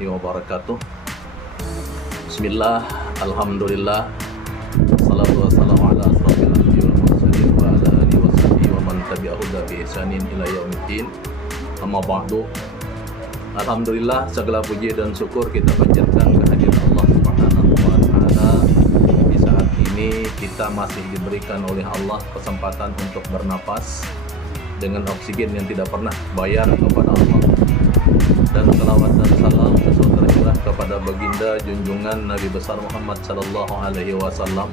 warahmatullahi wabarakatuh. Bismillah, alhamdulillah, salatu wassalamu ala asrafil anbiya'i wal mursalin wa ala alihi wa sahbihi wa man tabi'ahu bi ihsanin ila yaumiddin. Amma ba'du. Alhamdulillah, segala puji dan syukur kita panjatkan kehadiran Allah Subhanahu wa taala. Di saat ini kita masih diberikan oleh Allah kesempatan untuk bernapas dengan oksigen yang tidak pernah bayar kepada Allah. Dan salawat dan salam tercurah kepada baginda junjungan Nabi besar Muhammad sallallahu alaihi wasallam,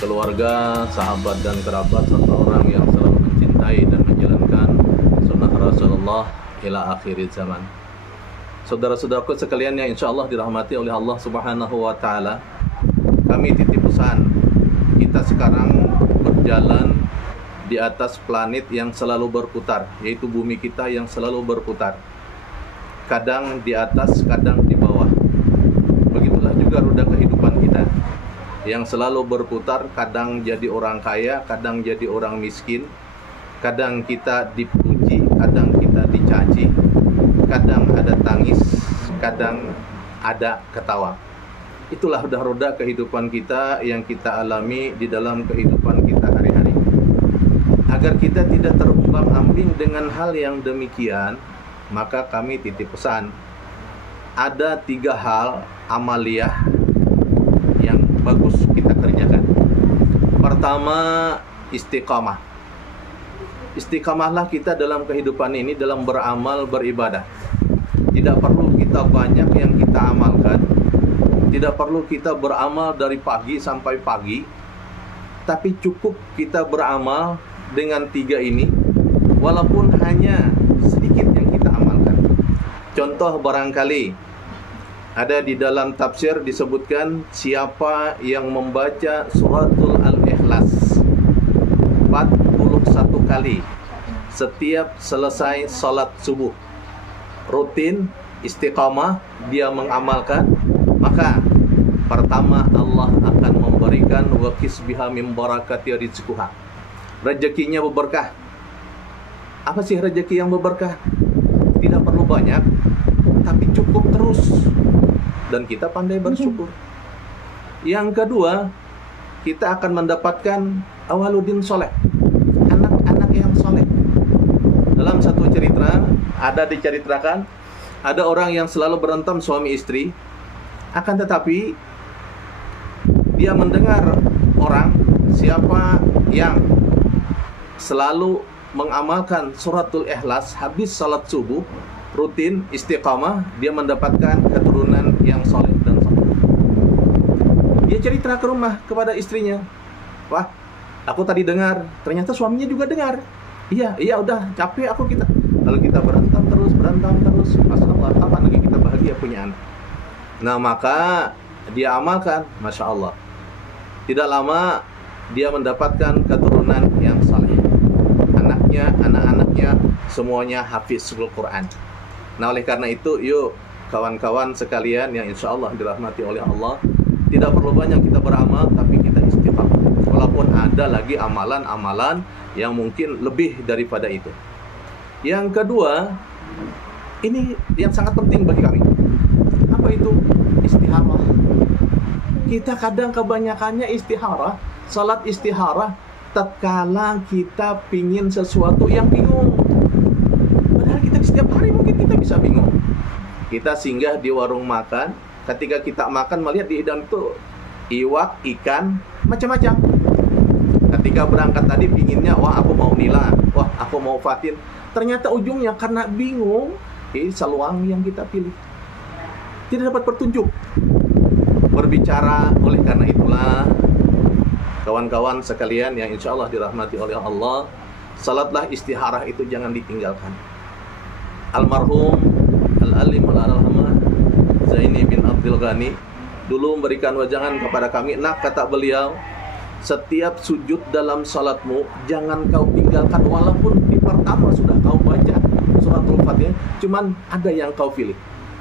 keluarga, sahabat dan kerabat serta orang yang selalu mencintai dan menjalankan sunnah Rasulullah ila akhir zaman. Saudara-saudaraku sekalian yang insyaallah dirahmati oleh Allah Subhanahu wa taala, kami titip pesan, kita sekarang berjalan di atas planet yang selalu berputar, yaitu bumi kita yang selalu berputar. Kadang di atas, kadang di bawah. Begitulah juga roda kehidupan kita yang selalu berputar, kadang jadi orang kaya, kadang jadi orang miskin, kadang kita dipuji, kadang kita dicaci, kadang ada tangis, kadang ada ketawa. Itulah roda kehidupan kita yang kita alami di dalam kehidupan kita hari-hari. Agar kita tidak terumbang-ambing dengan hal yang demikian, maka kami titip pesan, ada 3 hal amaliyah yang bagus kita kerjakan. Pertama, istiqamah. Istiqamahlah kita dalam kehidupan ini, dalam beramal, beribadah. Tidak perlu kita banyak yang kita amalkan, tidak perlu kita beramal dari pagi sampai pagi, tapi cukup kita beramal dengan 3 ini, walaupun hanya sedikit yang kita amalkan. Contoh barangkali ada di dalam tafsir disebutkan, siapa yang membaca suratul Al-Ikhlas 41 kali setiap selesai salat subuh, rutin, istiqamah, dia mengamalkan, maka pertama Allah akan memberikan wa kisbiha min barakati rizquha, rezekinya berberkah. Apa sih rezeki yang berberkah? Tidak perlu banyak, tapi cukup terus, dan kita pandai bersyukur. Yang kedua, kita akan mendapatkan awaludin soleh, anak-anak yang soleh. Dalam satu cerita, ada diceritakan, ada orang yang selalu berantem suami istri, akan tetapi dia mendengar orang, siapa yang selalu mengamalkan suratul Ikhlas habis salat subuh, rutin, istiqamah, dia mendapatkan keturunan yang soleh dan soleh. Dia cerita ke rumah kepada istrinya, wah, aku tadi dengar, ternyata suaminya juga dengar. Iya udah, capek aku kita. Lalu kita berantem terus, Masya Allah, kapan lagi kita bahagia punya anak? Nah, maka dia amalkan, Masya Allah. Tidak lama dia mendapatkan keturunan yang saleh. Anak-anaknya semuanya hafiz Al-Quran. Nah, oleh karena itu, yuk kawan-kawan sekalian yang insya Allah dirahmati oleh Allah, tidak perlu banyak kita beramal, tapi kita istiqamah. Walaupun ada lagi amalan-amalan yang mungkin lebih daripada itu. Yang kedua, ini yang sangat penting bagi kami. Apa itu? Istiharah. Kita kadang kebanyakannya istiharah, salat istiharah, tatkala kita pingin sesuatu yang bingung. Padahal kita setiap hari mungkin kita bisa bingung. Kita singgah di warung makan, ketika kita makan melihat di hidang itu iwak, ikan, macam-macam. Ketika berangkat tadi pinginnya, wah aku mau nila, wah aku mau fatin. Ternyata ujungnya karena bingung, saluang yang kita pilih. Tidak dapat petunjuk. Berbicara, oleh karena itulah kawan-kawan sekalian yang insya Allah dirahmati oleh Allah, salatlah istiharah itu jangan ditinggalkan. Almarhum Al-Alim Al-Alhamah Zaini bin Abdul Ghani dulu memberikan wajangan kepada kami, nak, kata beliau, setiap sujud dalam salatmu jangan kau tinggalkan, walaupun di pertama sudah kau baca suratul Fatihah, cuman ada yang kau pilih,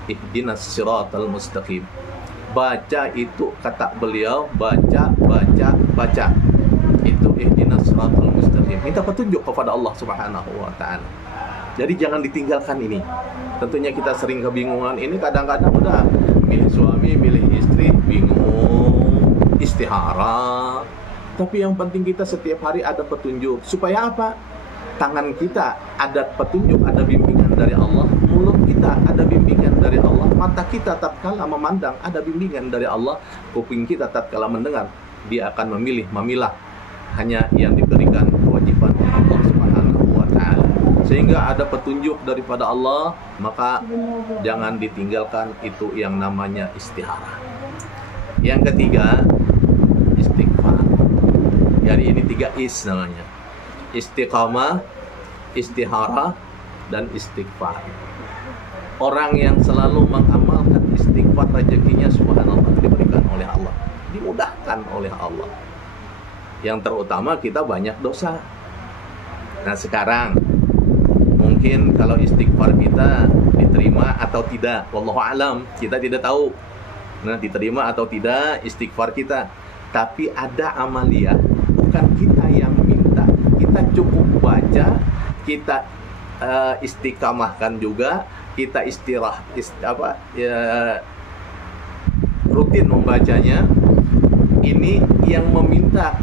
ihdinas siratal mustaqim. Baca itu, kata beliau, baca. Itu ihdinas siratal mustaqim. Minta petunjuk kepada Allah Subhanahu wa taala. Jadi jangan ditinggalkan ini. Tentunya kita sering kebingungan ini, kadang-kadang udah milih suami, milih istri, bingung, istihara. Tapi yang penting kita setiap hari ada petunjuk. Supaya apa? Tangan kita ada petunjuk, ada bimbingan dari Allah. Mulut kita ada bimbingan dari Allah. Mata kita tatkala memandang ada bimbingan dari Allah. Kuping kita tatkala mendengar, dia akan memilih, memilah hanya yang diberikan kewajiban oleh Allah Subhanahu wa ta'ala. Sehingga ada petunjuk daripada Allah, maka jangan ditinggalkan itu yang namanya istihara. Yang ketiga, istighfar. Jadi ini 3 is namanya. Istiqamah, istihara, dan istighfar. Orang yang selalu mengamalkan istighfar, rezekinya subhanallah diberikan oleh Allah, dimudahkan oleh Allah. Yang terutama kita banyak dosa. Nah sekarang mungkin kalau istighfar kita diterima atau tidak, wallahu alam, kita tidak tahu. Nah diterima atau tidak istighfar kita. Tapi ada amaliyah, bukan kita yang minta. Kita cukup baca, kita istiqamahkan juga, kita rutin membacanya. Ini yang meminta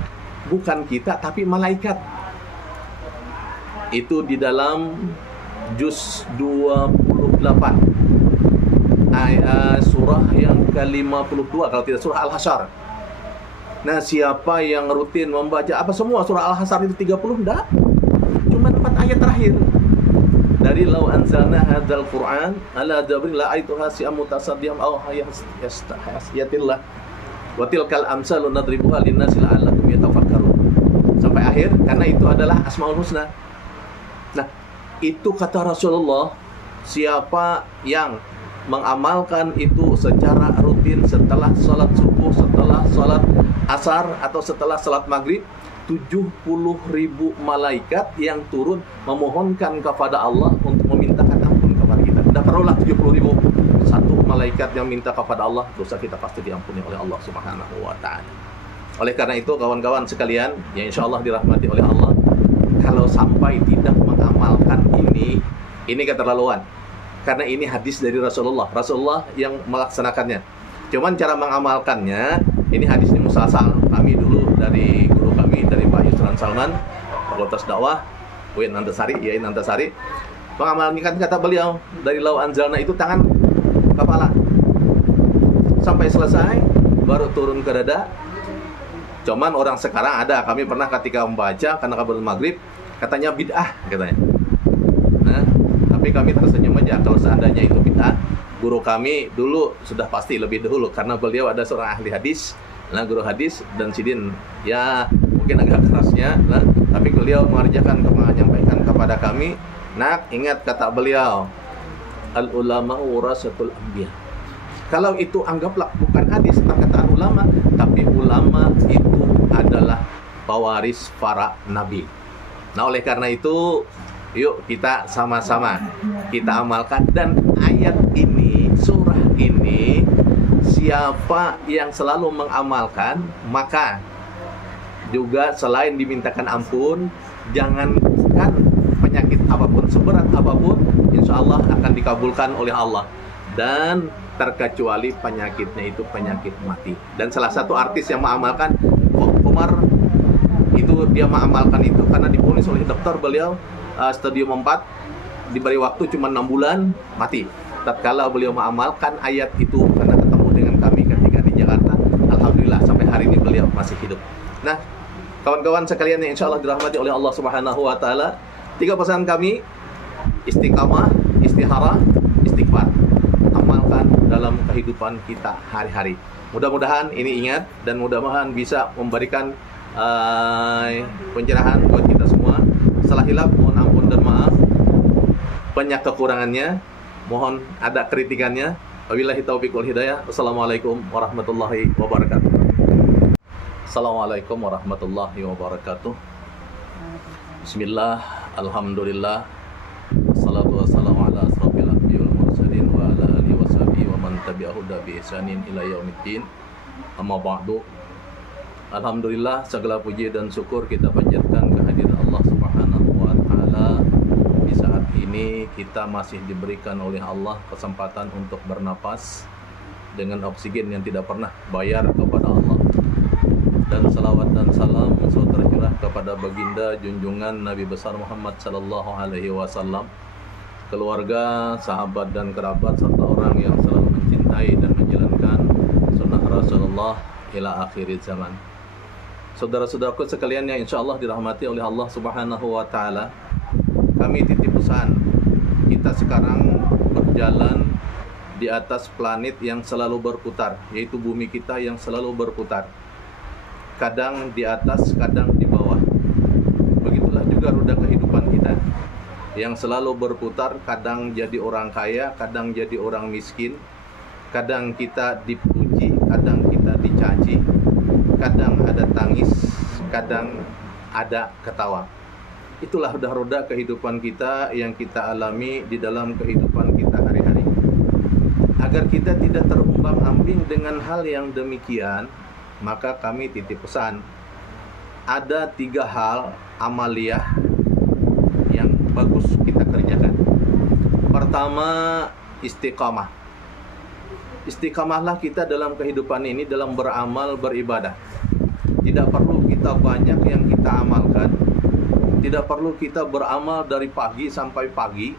bukan kita tapi malaikat. Itu di dalam juz 28 surah yang ke-52 kalau tidak surah Al-Hasyr. Nah, siapa yang rutin membaca apa semua surah Al-Hasyr itu 30? Enggak. Cuma 4 ayat terakhir. Dari law anzalna hadzal Qur'an ala jabalin la'aituha si'am mutasaddiyam aw yatillah wa tilkal amsalu nadribuha linnasi la'allakum yatafakkarun. Sampai akhir, karena itu adalah Asmaul Husna. Nah, itu kata Rasulullah, siapa yang mengamalkan itu secara rutin setelah sholat subuh, setelah sholat asar, atau setelah sholat maghrib, 70.000 malaikat yang turun memohonkan kepada Allah untuk memintakan ampun kepada kita. Tidak perlulah 70.000, satu malaikat yang minta kepada Allah, dosa kita pasti diampuni oleh Allah Subhanahu wa ta'ala. Oleh karena itu kawan-kawan sekalian yang insya Allah dirahmati oleh Allah, kalau sampai tidak mengamalkan ini keterlaluan. Karena ini hadis dari Rasulullah yang melaksanakannya. Cuman cara mengamalkannya, ini hadis ini musalsal. Kami dulu dari guru kami, dari Pak Yusran Salman, Fakultas Dakwah UIN Antasari, mengamalkan kata beliau, dari law anzalna itu tangan kepala sampai selesai, baru turun ke dada. Cuman orang sekarang ada, kami pernah ketika membaca karena kabar maghrib, katanya bid'ah katanya. Nah, tapi kami tersenyum aja kalau seandainya itu bid'ah. Guru kami dulu sudah pasti lebih dahulu karena beliau ada seorang ahli hadis, nah guru hadis, dan sidin ya mungkin agak kerasnya, nah, tapi beliau menyampaikan kepada kami, nak ingat kata beliau, al ulama warasatul anbiya. Kalau itu anggaplah bukan hadis perkataan ulama, tapi ulama itu adalah pewaris para nabi. Nah oleh karena itu, yuk kita sama-sama kita amalkan. Dan ayat ini, surah ini, siapa yang selalu mengamalkan, maka juga selain dimintakan ampun, jangankan penyakit apapun, seberat apapun, insya Allah akan dikabulkan oleh Allah. Dan terkecuali penyakitnya itu penyakit mati. Dan salah satu artis yang mengamalkan, Umar, itu dia mengamalkan itu karena diponis oleh dokter, beliau stadium 4, diberi waktu cuma 6 bulan, mati. Tatkala beliau mengamalkan ayat itu karena ketemu dengan kami ketika di Jakarta, alhamdulillah sampai hari ini beliau masih hidup. Nah, kawan-kawan sekalian yang insya Allah dirahmati oleh Allah Subhanahu wa ta'ala, 3 pesan kami: istiqamah, istihara, istighfar. Amalkan dalam kehidupan kita hari-hari. Mudah-mudahan ini ingat, dan mudah-mudahan bisa memberikan pencerahan buat kita semua. Salah hilaf mohon ampun dan maaf, banyak kekurangannya, mohon ada kritikannya. Wabillahi taufiq wal hidayah. Wassalamualaikum warahmatullahi wabarakatuh. Assalamualaikum warahmatullahi wabarakatuh. Bismillah, alhamdulillah, wassalatu wassalamu ala asrofil anbiya wal mursalin wa ala alihi wa sahbihi wa man tabi'ahu bi ihsanin ila yaumiddin. Amma ba'du. Alhamdulillah, segala puji dan syukur kita panjatkan kehadiran Allah Subhanahu wa ta'ala di saat ini kita masih diberikan oleh Allah kesempatan untuk bernapas dengan oksigen yang tidak pernah bayar kepada Allah. Dan salawat dan salam tercurah kepada baginda junjungan Nabi besar Muhammad sallallahu alaihi wasallam, keluarga, sahabat dan kerabat serta orang yang selalu mencintai dan menjalankan sunnah Rasulullah ila akhir zaman. Saudara-saudaraku sekalian yang insyaallah dirahmati oleh Allah Subhanahu wa taala, kami titip pesan, kita sekarang berjalan di atas planet yang selalu berputar, yaitu bumi kita yang selalu berputar. Kadang di atas, kadang di bawah. Begitulah juga roda kehidupan kita yang selalu berputar, kadang jadi orang kaya, kadang jadi orang miskin, kadang kita dipuji, kadang kita dicaci, kadang ada tangis, kadang ada ketawa. Itulah roda kehidupan kita yang kita alami di dalam kehidupan kita hari-hari. Agar kita tidak terumbang-ambing dengan hal yang demikian, maka kami titip pesan, ada 3 hal amaliyah yang bagus kita kerjakan. Pertama, istiqamah. Istiqamahlah kita dalam kehidupan ini, dalam beramal, beribadah. Tidak perlu kita banyak yang kita amalkan, tidak perlu kita beramal dari pagi sampai pagi,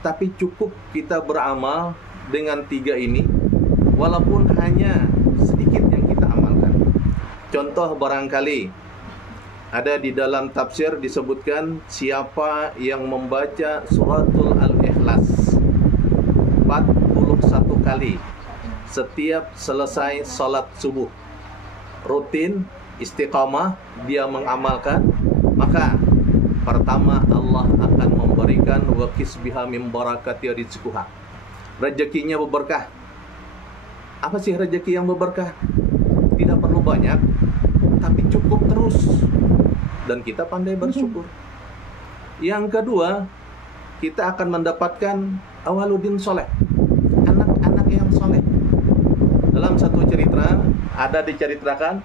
tapi cukup kita beramal dengan 3 ini, walaupun hanya sedikit yang kita amalkan. Contoh barangkali ada di dalam tafsir disebutkan, siapa yang membaca suratul Al-Ikhlas 41 kali setiap selesai salat subuh, rutin, istiqamah, dia mengamalkan, maka pertama Allah akan memberikan wa kisbiha min barakati rizquha, rezekinya berberkah. Apa sih rezeki yang berberkah? Tidak perlu banyak, tapi cukup terus, dan kita pandai bersyukur. Yang kedua, kita akan mendapatkan awaludin soleh, anak-anak yang soleh. Dalam satu cerita, ada diceritakan,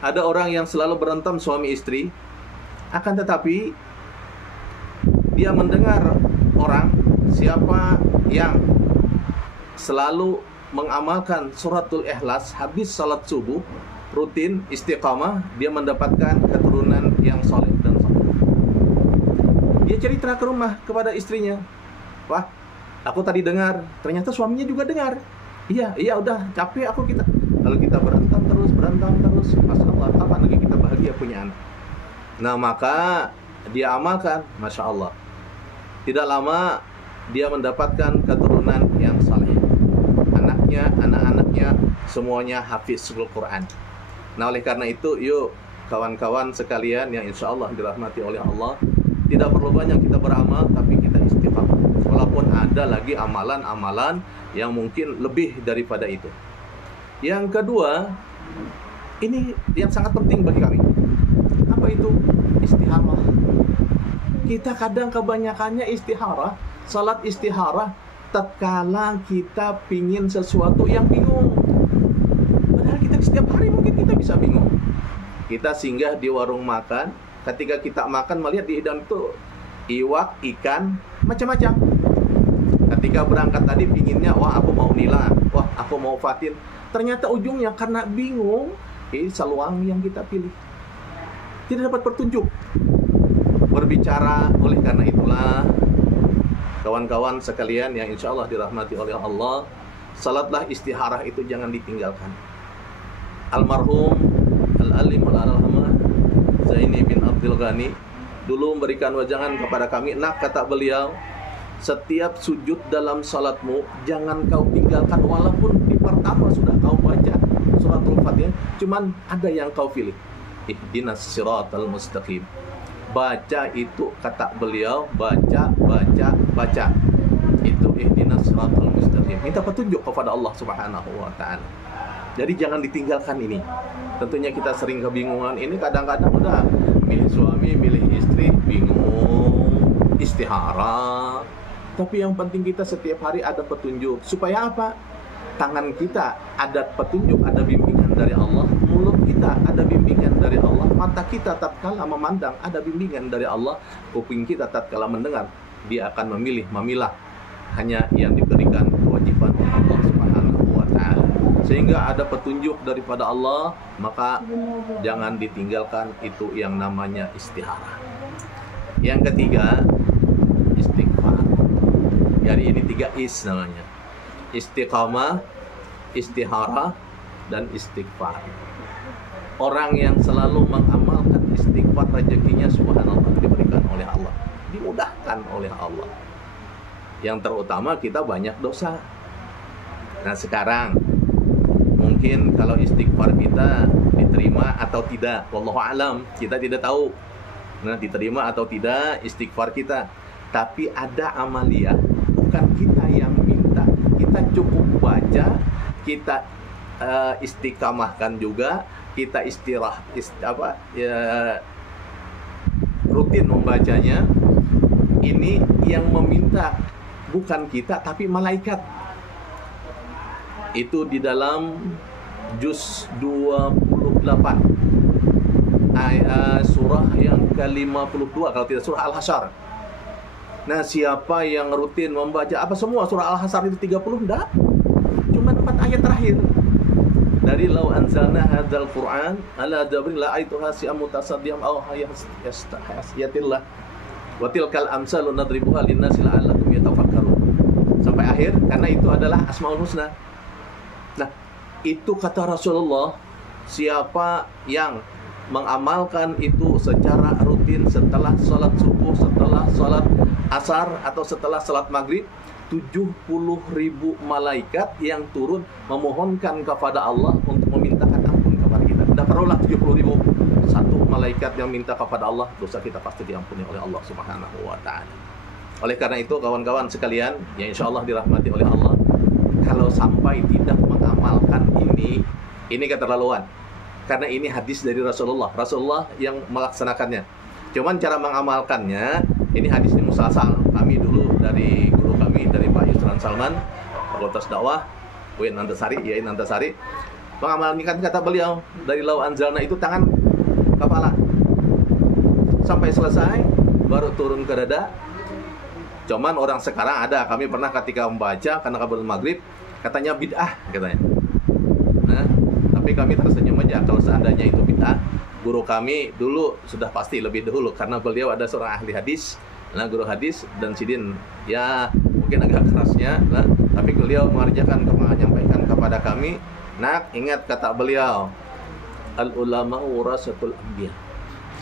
ada orang yang selalu berantem suami istri, akan tetapi dia mendengar orang, siapa yang selalu mengamalkan suratul Ikhlas habis salat subuh, rutin, istiqamah, dia mendapatkan keturunan yang soleh dan soleh. Dia cerita ke rumah kepada istrinya, wah, aku tadi dengar, ternyata suaminya juga dengar. Iya udah capek aku kita. Lalu kita berantem terus, Masya Allah, kapan lagi kita bahagia punya anak? Nah, maka dia amalkan, Masya Allah. Tidak lama dia mendapatkan keturunan yang saleh. Anak-anaknya semuanya hafiz Al-Quran. Nah, oleh karena itu, yuk kawan-kawan sekalian yang insya Allah dirahmati oleh Allah, tidak perlu banyak kita beramal, tapi kita istiqamah. Walaupun ada lagi amalan-amalan yang mungkin lebih daripada itu. Yang kedua, ini yang sangat penting bagi kami. Apa itu? Istiharah. Kita kadang kebanyakannya istiharah, salat istiharah, tatkala kita pingin sesuatu yang bingung. Padahal kita setiap hari mungkin kita bisa bingung. Kita singgah di warung makan, ketika kita makan melihat di hidangan itu iwak, ikan, macam-macam. Ketika berangkat tadi pinginnya, wah aku mau nila, wah aku mau fatin. Ternyata ujungnya karena bingung, saluang yang kita pilih. Tidak dapat petunjuk. Berbicara oleh karena itulah, kawan-kawan sekalian yang insya Allah dirahmati oleh Allah, salatlah istiharah itu jangan ditinggalkan. Almarhum Al-Alim Al-Alhamah Zaini bin Abdul Ghani dulu memberikan wajangan kepada kami, nak, kata beliau, setiap sujud dalam salatmu jangan kau tinggalkan, walaupun di pertama sudah kau baca suratul Fatihah, cuman ada yang kau pilih, ihdinas siratal mustaqim. Baca itu, kata beliau, baca. Itu ihdinas siratal mustaqim. Minta petunjuk kepada Allah Subhanahu wa taala. Jadi jangan ditinggalkan ini. Tentunya kita sering kebingungan ini, kadang-kadang udah milih suami, milih istri, bingung, istiharah. Tapi yang penting kita setiap hari ada petunjuk. Supaya apa? Tangan kita ada petunjuk, ada bimbingan dari Allah. Mulut kita ada bimbingan dari Allah. Mata kita tatkala memandang ada bimbingan dari Allah. Kuping kita tatkala mendengar dia akan memilah hanya yang diberikan kewajiban oleh Allah Subhanahu wa taala. Sehingga ada petunjuk daripada Allah, maka jangan ditinggalkan itu yang namanya istihara. Yang ketiga, istighfar. Jadi ini 3 is namanya. Istiqamah, istihara, dan istighfar. Orang yang selalu mengamalkan istighfar, rezekinya subhanallah diberikan oleh Allah, dimudahkan oleh Allah. Yang terutama kita banyak dosa. Nah sekarang mungkin kalau istighfar kita diterima atau tidak, wallahu alam, kita tidak tahu. Nah diterima atau tidak istighfar kita. Tapi ada amalia, bukan kita yang minta, kita cukup baca, kita istiqamahkan juga, kita rutin membacanya. Ini yang meminta bukan kita tapi malaikat. Itu di dalam juz 28 surah yang ke-52 kalau tidak surah Al-Hasyr. Nah, siapa yang rutin membaca apa semua surah Al-Hasyr itu 30? Enggak. Cuma 4 ayat terakhir. Dari law anzalna hadzal Qur'an ala jabalin la aituha si'am mutasaddiyam aw hayasiyatillah wa tilkal amsalu nadribuha linnasi la'allakum yatafakkarun. Sampai akhir, karena itu adalah Asmaul Husna. Nah, itu kata Rasulullah, siapa yang mengamalkan itu secara rutin setelah sholat subuh, setelah sholat asar, atau setelah sholat maghrib, 70.000 malaikat yang turun memohonkan kepada Allah untuk memintakan ampun kepada kita. Tidak perlulah 70.000, satu malaikat yang minta kepada Allah, dosa kita pasti diampuni oleh Allah Subhanahu wa ta'ala. Oleh karena itu kawan-kawan sekalian yang insya Allah dirahmati oleh Allah, kalau sampai tidak mengamalkan ini keterlaluan. Karena ini hadis dari Rasulullah yang melaksanakannya. Cuman cara mengamalkannya, ini hadis ini musalsal. Kami dulu dari guru kami, dari Pak Yusran Salman, Fakultas Dakwah UIN Antasari, mengamalkan kata beliau, dari law anzalna itu tangan kepala sampai selesai, baru turun ke dada. Cuman orang sekarang ada, kami pernah ketika membaca karena kabar maghrib, katanya bid'ah katanya. Nah, tapi kami tersenyum aja kalau seandainya itu bid'ah. Guru kami dulu sudah pasti lebih dahulu karena beliau ada seorang ahli hadis, nah guru hadis dan sidin ya mungkin agak kerasnya, nah, tapi beliau menyampaikan kepada kami, nak ingat kata beliau, al ulama warasatul anbiya.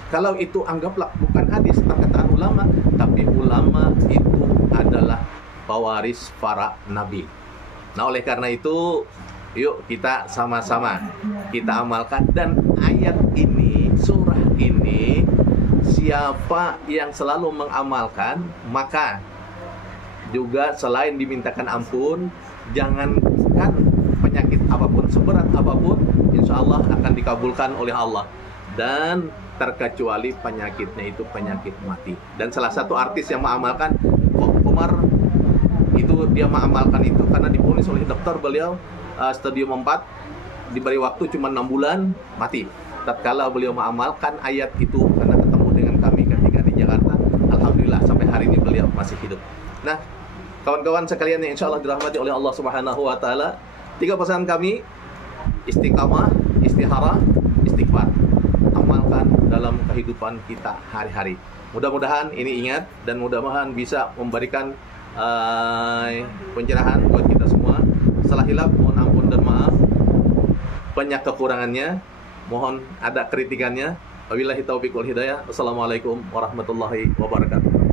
Kalau itu anggaplah bukan hadis perkataan ulama, tapi ulama itu adalah pewaris para nabi. Nah oleh karena itu, yuk kita sama-sama kita amalkan. Dan ayat ini, surah ini, siapa yang selalu mengamalkan, maka juga selain dimintakan ampun, jangankan penyakit apapun, seberat apapun, insya Allah akan dikabulkan oleh Allah. Dan terkecuali penyakitnya itu penyakit mati. Dan salah satu artis yang mengamalkan, Umar, itu dia mengamalkan itu karena diponis oleh dokter beliau stadium 4, diberi waktu cuma 6 bulan, mati. Tatkala beliau mengamalkan ayat itu karena ketemu dengan kami ketika di Jakarta, alhamdulillah sampai hari ini beliau masih hidup. Nah, kawan-kawan sekalian yang insya Allah dirahmati oleh Allah Subhanahu wa ta'ala, 3 pesan kami: istiqamah, istihara, istighfar. Amalkan dalam kehidupan kita hari-hari. Mudah-mudahan ini ingat dan mudah-mudahan bisa memberikan pencerahan buat kita semua. Salah hilaf mohon ampun dan maaf. Banyak kekurangannya, mohon ada kritikannya. Wabillahi taufiq wal hidayah. Wassalamualaikum warahmatullahi wabarakatuh.